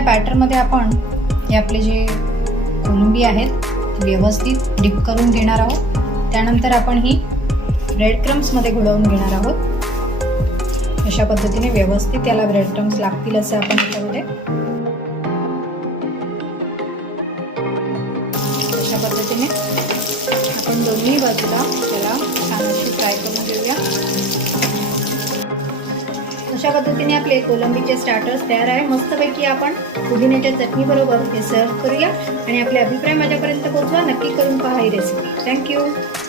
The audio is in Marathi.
या बॅटरमध्ये आपण हे आपले जे कोलंबी आहेत व्यवस्थित डिप करून घेणार आहोत. त्यानंतर आपण ही ब्रेड क्रम्समध्ये घोळवून घेणार आहोत. अशा पद्धतीने व्यवस्थित याला ब्रेड क्रम्स लागतील असे आपण याच्यामध्ये अशा पद्धतीने आपण दोन्ही बाजूला त्याला छान अशी फ्राय करून घेऊया. अशा पद्धतीने आपले कोलंबीचे स्टार्टर्स तयार आहे. मस्तपैकी आपण पुदिन्याच्या चटणी बरोबर हे सर्व करूया आणि आपले अभिप्राय माझ्यापर्यंत पोहोचवा. नक्की करून पहा ही रेसिपी. थँक्यू.